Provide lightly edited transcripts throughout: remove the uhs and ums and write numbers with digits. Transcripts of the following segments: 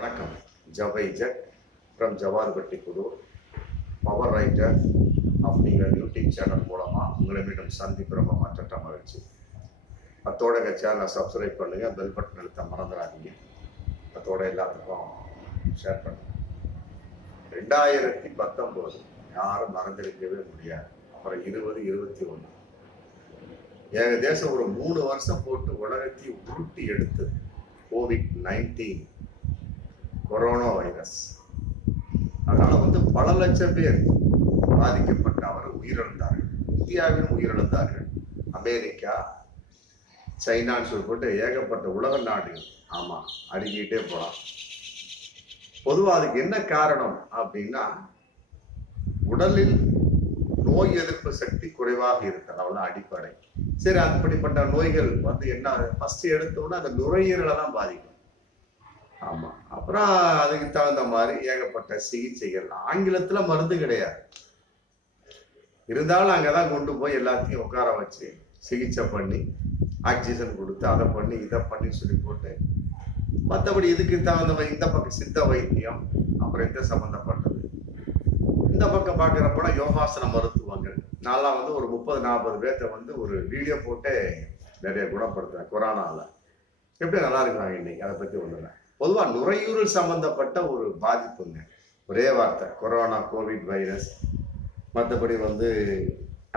வணக்கம். ஜவைஜட் ஃப்ரம் ஜவாதுபட்டி குழு power writer அப்படிங்கிற யூடியூப் சேனல் மூலமாக உங்களை மீண்டும் சந்திப்பு ரொம்ப மாற்ற மகிழ்ச்சி. அத்தோட எங்கள் சேனலை சப்ஸ்கிரைப் பண்ணுங்கள், பெல் பட்டன் அழுத்த மறந்துடாதீங்க. அத்தோட எல்லாத்துக்கும் ஷேர் பண்ணுங்கள். 2019 யாரும் மறந்திருக்கவே முடியாது. அப்புறம் 2021 ஏகதேசம் ஒரு 3 வருஷம் போட்டு உலகத்தையும் உருட்டி எடுத்தது COVID-19 கொரோனா வைரஸ். அதனால பல லட்சம் பேர் பாதிக்கப்பட்டு அவர் உயிரிழந்தார்கள். இந்தியாவிலும் உயிரிழந்தார்கள். அமெரிக்கா, சைனான்னு சொல்லிட்டு ஏகப்பட்ட உலக நாடுகள் அடுக்கிட்டே போகலாம். பொதுவாக அதுக்கு என்ன காரணம் அப்படின்னா, உடலில் நோய் எதிர்ப்பு சக்தி குறைவாக இருக்கிறது. அவ்வளவு அடிப்படை. சரி, அப்படிப்பட்ட நோய்கள் என்ன ஃபர்ஸ்ட் எடுத்தோன்னா அந்த நுரையீரலை தான் பாதிக்கும். அப்புறம் அதுக்கு தகுந்த மாதிரி ஏகப்பட்ட சிகிச்சைகள். ஆங்கிலத்துல மருந்து கிடையாது, இருந்தாலும் அங்கதான் கொண்டு போய் எல்லாத்தையும் உட்கார வச்சு சிகிச்சை பண்ணி ஆக்சிஜன் கொடுத்து அதை பண்ணி இதை பண்ணி சொல்லி போட்டு, மற்றபடி இதுக்கு தகுந்த இந்த பக்கம் சித்த வைத்தியம், அப்புறம் இந்த சம்பந்தப்பட்டது. இந்த பக்கம் பார்க்குறப்போனா யோகாசன மருத்துவங்கள். நான்லாம் ஒரு 30-40 பேர்த்த ஒரு வீடியோ போட்டு நிறைய குணப்படுத்துறேன் கொரோனாவில். எப்படி நல்லா இருக்காங்க இன்னைக்கு, அதை பற்றி ஒன்று இல்லை. பொதுவாக நுரையீரல் சம்பந்தப்பட்ட ஒரு பாதிப்புங்க. ஒரே வார்த்தை, கொரோனா, கோவிட் வைரஸ். மற்றபடி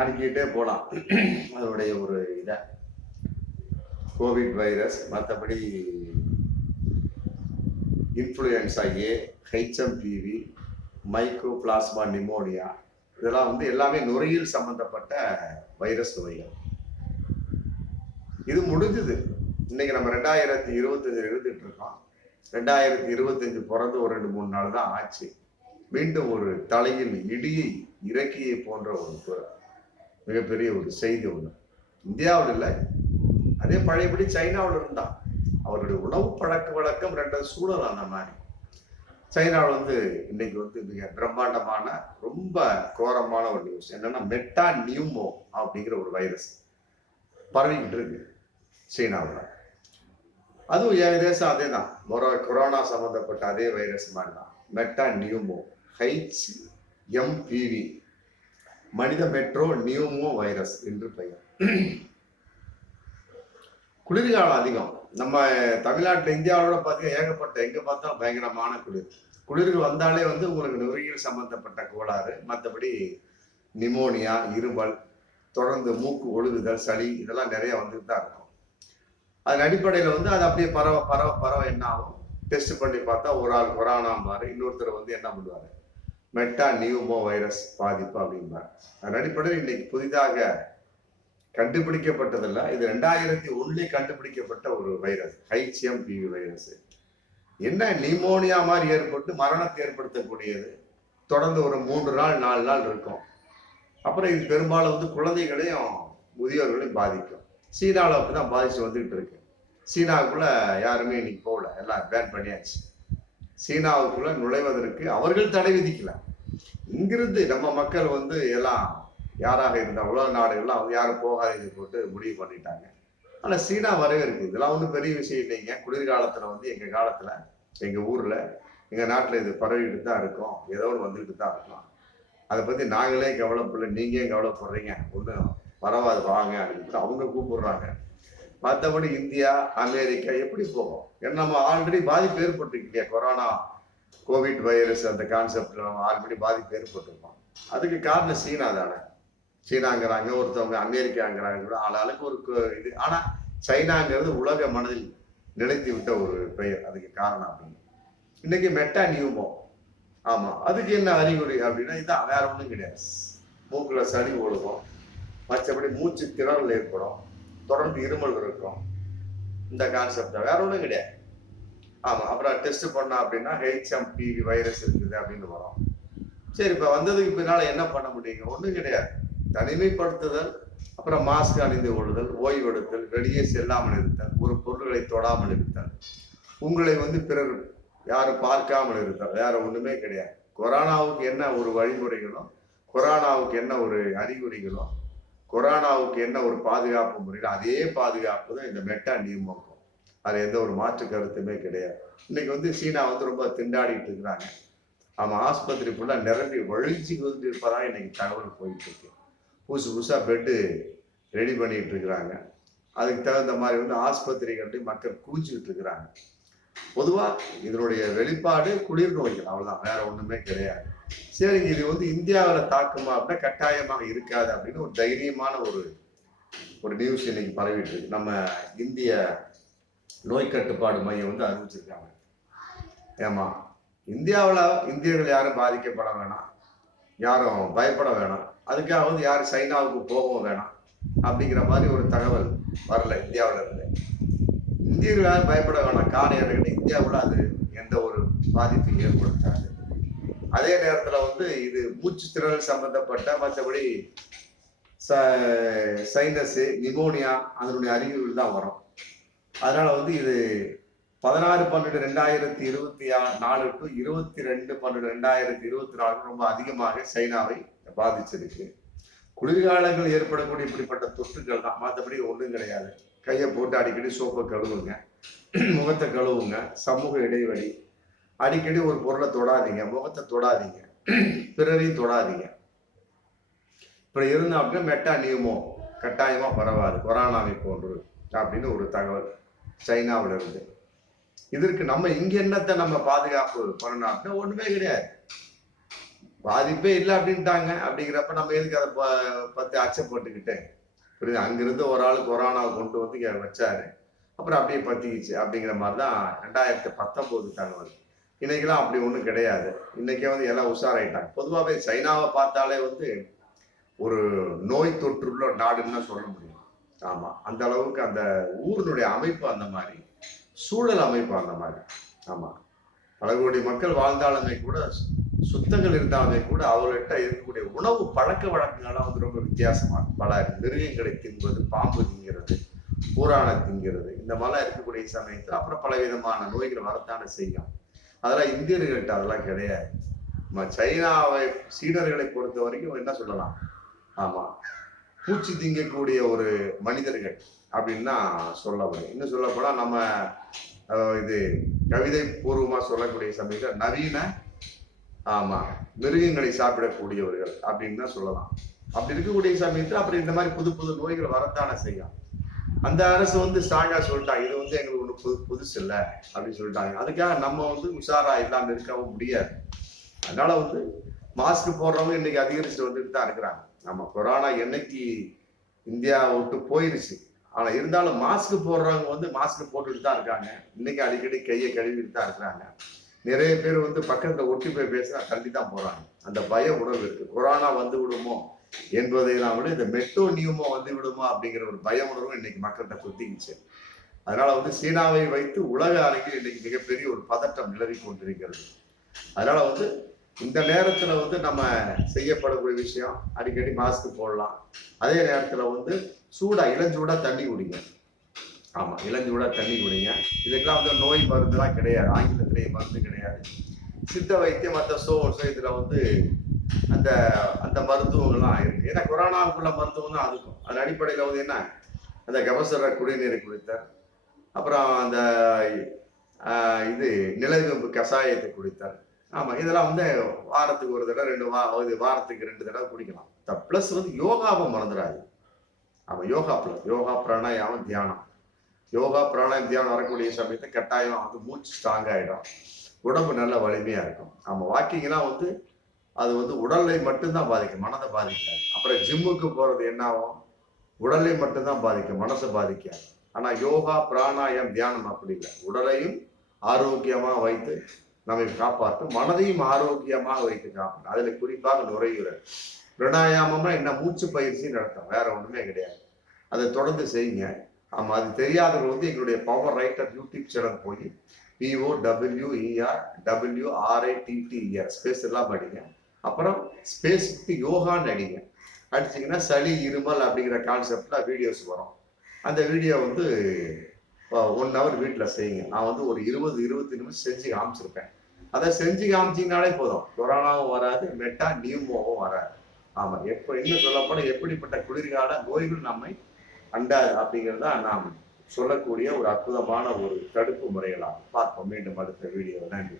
அடுக்கிட்டே போகலாம் அதனுடைய ஒரு இதை. கோவிட் வைரஸ், மற்றபடி இன்ஃப்ளூயன்ஸா ஏ, ஹெச்எம்பிவி, மைக்ரோ பிளாஸ்மா நிமோனியா, இதெல்லாம் எல்லாமே நுரையீரல் சம்பந்தப்பட்ட வைரஸ் நோய்கள். இது முடிஞ்சது. இன்னைக்கு நம்ம 2025 எழுதிட்டு இருக்கோம். 2025 பிறந்து ஒரு 2-3 நாள் தான் ஆச்சு. மீண்டும் ஒரு தலையில் இடியை இறக்கியை போன்ற ஒரு மிகப்பெரிய ஒரு செய்தி ஒன்று. இந்தியாவில் இல்லை, அதே பழையபடி சைனாவில் இருந்தான். அவருடைய உணவு பழக்க வழக்கம் 2 சூழல் அந்த மாதிரி. சைனாவில் இன்னைக்கு மிக பிரம்மாண்டமான ரொம்ப கோரமான ஒரு நியூஸ் என்னன்னா, மெட்டா நியூமோ அப்படிங்கிற ஒரு வைரஸ் பரவிக்கிட்டு இருக்கு சீனாவில். அதுவும் ஏகதேசம் அதே தான், கொரோனா சம்பந்தப்பட்ட அதே வைரஸ் மாதிரி தான். மெட்டா நியூமோ, HMPV, மனித மெட்ரோ நியூமோ வைரஸ் என்று பெயர். குளிர்காலம் அதிகம் நம்ம தமிழ்நாட்டில். இந்தியாவோட பார்த்தீங்கன்னா ஏகப்பட்ட எங்க பார்த்தாலும் பயங்கரமான குளிர்கள் வந்தாலே உங்களுக்கு நுரையீரல் சம்பந்தப்பட்ட கோளாறு, மற்றபடி நிமோனியா, இருமல், தொடர்ந்து மூக்கு ஒழுகுதல், சளி, இதெல்லாம் நிறைய வந்துட்டு தான் இருக்கும். அதன் அடிப்படையில் அது அப்படியே பரவ என்ன ஆகும், டெஸ்ட் பண்ணி பார்த்தா ஒரு ஆள் கொரோனா மாதிரி, இன்னொருத்தர் என்ன பண்ணுவாரு, மெட்டா நியூமோ வைரஸ் பாதிப்பு அப்படிம்பாரு. அதன் அடிப்படையில் இன்னைக்கு புதிதாக கண்டுபிடிக்கப்பட்டதில்ல, இது 2001 கண்டுபிடிக்கப்பட்ட ஒரு வைரஸ், HMPV வைரஸ். என்ன நிமோனியா மாதிரி ஏற்பட்டு மரணத்தை ஏற்படுத்தக்கூடியது. தொடர்ந்து ஒரு 3 நாள் 4 நாள் இருக்கும். அப்புறம் இது பெரும்பாலும் குழந்தைகளையும் முதியோர்களையும் பாதிக்கும். சீனாவில் அப்படிதான் பாதிச்சு வந்துகிட்டு இருக்கு. சீனாவுக்குள்ள யாருமே இன்னைக்கு போகல, எல்லாம் பேன் பண்ணியாச்சு. சீனாவுக்குள்ள நுழைவதற்கு அவர்கள் தடை விதிக்கல. இங்கிருந்து நம்ம மக்கள் எல்லாம் யாராக இருந்தா உலக நாடுகள்லாம் யாரும் போகாதீங்க போட்டு முடிவு பண்ணிட்டாங்க. ஆனா சீனா வரவே இருக்கு. இதெல்லாம் ஒன்றும் பெரிய விஷயம் இல்லைங்க. குளிர்காலத்துல எங்க காலத்துல எங்க ஊர்ல எங்க நாட்டுல இது பரவிட்டு தான் இருக்கும், ஏதோ ஒன்று வந்துட்டு தான் இருக்கும். அதை பத்தி நாங்களே கவலைப்படல, நீங்க ஏன் கவலைப்படுறீங்க, ஒன்றும் பரவாது வாங்க அப்படின்னு அவங்க கூப்பிடுறாங்க. மற்றபடி இந்தியா, அமெரிக்கா எப்படி போகும்? ஏன்னா நம்ம ஆல்ரெடி பாதிப்பு ஏற்பட்டுருக்கு இல்லையா, கொரோனா கோவிட் வைரஸ் அந்த கான்செப்ட்ல நம்ம ஆல்ரெடி பாதிப்பு ஏற்பட்டிருக்கோம். அதுக்கு காரணம் சீனா தானே. சீனாங்கிறாங்க ஒருத்தவங்க, அமெரிக்காங்கிறாங்க கூட, ஆளாளுக்கு ஒரு இது. ஆனா சைனாங்கிறது உலக மனதில் நிலைத்து விட்ட ஒரு பெயர், அதுக்கு காரணம் அப்படின்னு. இன்னைக்கு மெட்டா நியூமோ, அதுக்கு என்ன அறிகுறி அப்படின்னா, இதுதான், வேற ஒன்றும் கிடையாது. மூக்குல சளி ஒழுகும், மற்றபடி மூச்சு திணறல் ஏற்படும், தொடர்ந்து இருமல் இருக்கும். இந்த கான்செப்ட் வேற ஒன்றும் கிடையாது. அப்புறம் டெஸ்ட் பண்ணா அப்படின்னா HMPV வைரஸ் இருக்குது அப்படின்னு வரும். சரி, இப்ப வந்ததுக்கு பின்னால என்ன பண்ண முடியுங்க? ஒண்ணும் கிடையாது. தனிமைப்படுத்துதல், அப்புறம் மாஸ்க் அணிந்து கொள்ளுதல், ஓய்வெடுத்தல், வெளியே செல்லாமல் இருத்தல், ஒரு பொருள்களை தொடாமல் இருத்தல், உங்களை பிறர் யாரும் பார்க்காமல் இருத்தல், வேற ஒண்ணுமே கிடையாது. கொரோனாவுக்கு என்ன ஒரு வழிமுறைகளோ, கொரோனாவுக்கு என்ன ஒரு அறிகுறிகளோ, கொரோனாவுக்கு என்ன ஒரு பாதுகாப்பு முறைகளோ, அதே பாதுகாப்பு தான் இந்த மெட்டா நியூமோக்கும். அது எந்த ஒரு மாற்று கருத்துமே கிடையாது. இன்னைக்கு வந்து சீனா வந்து ரொம்ப திண்டாடிட்டு இருக்கிறாங்க. ஆமா, ஆஸ்பத்திரி ஃபுல்லா நிரம்பி வழிஞ்சு கொண்டு இருப்பதா இன்னைக்கு தகவல் போயிட்டு இருக்கு. புதுசு புதுசா பெட்டு ரெடி பண்ணிட்டு இருக்கிறாங்க. அதுக்கு தகுந்த மாதிரி வந்து ஆஸ்பத்திரிகள்லையும் மக்கள் குவிச்சுக்கிட்டு இருக்கிறாங்க. பொதுவா இதனுடைய வெளிப்பாடு குளிர் நோய்கள், அவ்வளவுதான், வேற ஒண்ணுமே கிடையாது. சரிங்க, இது வந்து இந்தியாவில் தாக்குமா அப்படின்னா கட்டாயமாக இருக்காது அப்படின்னு ஒரு தைரியமான ஒரு நியூஸ் இன்னைக்கு பரவிட்டு இருக்கு. நம்ம இந்திய நோய் கட்டுப்பாடு மையம் வந்து அறிவிச்சிருக்காங்க. ஏமா, இந்தியாவில் இந்தியர்கள் யாரும் பாதிக்கப்பட வேணாம், யாரும் பயப்பட வேணாம், அதுக்காக வந்து யாரும் சைனாவுக்கு போகவும் வேணாம் அப்படிங்கிற மாதிரி ஒரு தகவல் வரல இந்தியாவில இருந்து. இந்தியர்கள் யாரும் பயப்பட வேணாம், காரணம் இந்தியாவில் அது எந்த ஒரு பாதிப்பையும் ஏற்படுத்தாது. அதே நேரத்தில் வந்து இது மூச்சு திறல் சம்பந்தப்பட்ட மற்றபடி சைனஸ், நிமோனியா அதனுடைய அறிகுறிகள் தான் வரும். அதனால வந்து இது 16/12/2024 டு 22/12/2024 ரொம்ப அதிகமாக சைனாவை பாதிச்சிருக்கு. குளிர்காலங்கள் ஏற்படக்கூடிய இப்படிப்பட்ட தொற்றுகள் தான், மற்றபடி ஒன்றும் கிடையாது. கையை போட்டு அடிக்கடி சோப்பை கழுவுங்க, முகத்தை கழுவுங்க, சமூக இடைவெளி, அடிக்கடி ஒரு பொருளை தொடாதீங்க, முகத்தை தொடாதீங்க, பிறரையும் தொடாதீங்க. இப்படி இருந்தா அப்படின்னா மெட்டா நியூமோ கட்டாயமா பரவாது, கொரோனாவை போன்று அப்படின்னு ஒரு தகவல் சைனாவில இருந்து. இதற்கு நம்ம இங்க என்னத்தை நம்ம பாதுகாப்பு பண்ணணும் அப்படின்னா ஒண்ணுமே கிடையாது, பாதிப்பே இல்லை அப்படின்ட்டாங்க. அப்படிங்கிறப்ப நம்ம எதுக்கு அதை பத்தி அச்சப்பட்டுக்கிட்டு, புரியுது? அங்கிருந்து ஒரு ஆள் கொரோனாவை கொண்டு வந்து இங்க வச்சாரு, அப்புறம் அப்படியே பத்திக்கிச்சு அப்படிங்கிற மாதிரிதான் 2019 தகவல். இன்னைக்கெல்லாம் அப்படி ஒன்றும் கிடையாது. இன்னைக்கே வந்து எல்லாம் உஷாராயிட்டாங்க. பொதுவாகவே சைனாவை பார்த்தாலே வந்து ஒரு நோய் தொற்றுள்ள நாடுன்னு சொல்ல முடியும். ஆமா, அந்த அளவுக்கு அந்த ஊரினுடைய அமைப்பு அந்த மாதிரி, சூழல் அமைப்பு அந்த மாதிரி. ஆமா, பல கோடி மக்கள் வாழ்ந்தாலுமே கூட, சுத்தங்கள் இருந்தாலுமே கூட, அவர்கிட்ட இருக்கக்கூடிய உணவு பழக்க வழக்கங்கள்லாம் வந்து ரொம்ப வித்தியாசமா. பல மிருகங்களை தின்பது, பாம்பு திங்கிறது, பூரானை திங்கிறது, இந்த மாதிரிலாம் இருக்கக்கூடிய சமயத்தில் அப்புறம் பல விதமான நோய்கள் வரத்தானே செய்யும். அதெல்லாம் இந்தியர்கள்ட்ட அதெல்லாம் கிடையாது. சைனாவை சீனர்களை பொறுத்த வரைக்கும் என்ன சொல்லலாம், ஆமா, பூச்சி திங்கக்கூடிய ஒரு மனிதர்கள் அப்படின்னு தான் சொல்ல முடியும். இன்னும் சொல்ல போனா நம்ம இது கவிதை பூர்வமா சொல்லக்கூடிய சமயத்தில் நவீன, ஆமா, மிருகங்களை சாப்பிடக்கூடியவர்கள் அப்படின்னு தான் சொல்லலாம். அப்படி இருக்கக்கூடிய சமயத்தில் அப்புறம் இந்த மாதிரி புது புது நோய்கள் வரத்தானே செய்யும். அந்த அரசு வந்து ஸ்ட்ராங்கா சொல்லிட்டாங்க, இது வந்து எங்களுக்கு ஒண்ணு புதுசு இல்லை அப்படின்னு சொல்லிட்டாங்க. அதுக்காக நம்ம வந்து உஷாரா இல்லாம இருக்கவும் முடியாது. அதனால வந்து மாஸ்க் போடுறவங்க இன்னைக்கு அதிகரிச்சுட்டு வந்துட்டு தான் இருக்கிறாங்க. நம்ம கொரோனா என்னைக்கு இந்தியா விட்டு போயிருச்சு, ஆனா இருந்தாலும் மாஸ்க் போடுறவங்க வந்து மாஸ்க் போட்டுட்டு தான் இருக்காங்க. இன்னைக்கு அடிக்கடி கையை கழுவிட்டு தான் இருக்கிறாங்க. நிறைய பேர் வந்து பக்கத்துல ஒட்டி போய் பேசினா தள்ளி தான் போறாங்க. அந்த பய உணர்வு இருக்கு, கொரோனா வந்து விடுமோ என்பதை நான் விட இந்த மெட்டோ நியூமோ வந்து விடுமா அப்படிங்கிற ஒரு பய உணர்வும் இன்னைக்கு மக்கள்கிட்ட குத்திக்கிச்சு. அதனால வந்து சீனாவை வைத்து உலக அரங்கில் இன்னைக்கு மிகப்பெரிய ஒரு பதட்டம் நிலவி கொண்டிருக்கிறது. அதனால வந்து இந்த நேரத்துல வந்து நம்ம செய்யப்படக்கூடிய விஷயம், அடிக்கடி மாஸ்க் போடலாம். அதே நேரத்துல வந்து இளஞ்சூடா தண்ணி குடிங்க. ஆமா, இளஞ்சூடா தண்ணி குடிங்க. இதுக்கெல்லாம் வந்து நோய் மருந்துலாம் கிடையாது, ஆங்கிலத்திலேயே மருந்து கிடையாது. சித்த வைத்தியம் மற்ற இதுல வந்து அந்த அந்த மருத்துவங்கள்லாம் இருக்கு. ஏன்னா கொரோனாவுக்குள்ள மருத்துவம் தான் அதுக்கும். அதன் அடிப்படையில வந்து என்ன, அந்த கபசுர குடிநீரை குடித்தார், அப்புறம் அந்த இது நிலவேம்பு கஷாயத்தை குடித்தார். ஆமா, இதெல்லாம் வந்து வாரத்துக்கு ஒரு தடவை வாரத்துக்கு 2 தடவை குடிக்கலாம். பிளஸ் வந்து யோகாவை மறந்துடாது. ஆமா, யோகா பிளஸ் யோகா பிராணாயாமம் தியானம். யோகா பிராணாயாமம் தியானம் வரக்கூடிய சமயத்தை கட்டாயம் வந்து மூச்சு ஸ்ட்ராங் ஆயிடும், உடம்பு நல்ல வலிமையா இருக்கும். ஆமா, வாக்கிங்லாம் வந்து அது வந்து உடலை மட்டும்தான் பாதிக்கும், மனதை பாதிக்காது. அப்புறம் ஜிம்முக்கு போறது என்ன ஆகும், உடலை மட்டும்தான் பாதிக்கும், மனசை பாதிக்காது. ஆனா யோகா பிராணாயாமம் தியானம் அப்படி இல்லை, உடலையும் ஆரோக்கியமாக வைத்து நம்மை காப்பாற்றும், மனதையும் ஆரோக்கியமாக வைத்து காப்பாற்றும். அதுல குறிப்பாக நுரையீரல். பிராணாயாமம்னா என்ன, மூச்சு பயிற்சி நடத்தும், வேற ஒண்ணுமே கிடையாது. அதை தொடர்ந்து செய்யுங்க. ஆமா, அது தெரியாதவர்கள் வந்து எங்களுடைய பவர் ரைட்டர் யூடியூப் சேனல் போய் POWERWRITTER ஸ்பேஸ் எல்லாம் படிங்க. அப்புறம் ஸ்பேஸ் யோகான்னு அடிங்க. அடிச்சிங்கன்னா சளி இருமல் அப்படிங்கிற கான்செப்ட்ல வீடியோஸ் வரும். அந்த வீடியோ வந்து 1 hour வீட்டில் செய்யுங்க. நான் வந்து ஒரு 20-25 நிமிஷம் செஞ்சு காமிச்சிருப்பேன். அதை செஞ்சு காமிச்சிங்கனாலே போதும், கொரோனாவும் வராது, மெட்டா நியூமோவும் வராது. ஆமா, இன்னும் சொல்லப்போனா எப்படிப்பட்ட குளிர்கால நோய்கள் நம்மை அண்டாது அப்படிங்கிறத நாம் சொல்லக்கூடிய ஒரு அற்புதமான ஒரு தடுப்பு முறைகளாகும். பார்ப்போம் மீண்டும் அடுத்த வீடியோ. நன்றி.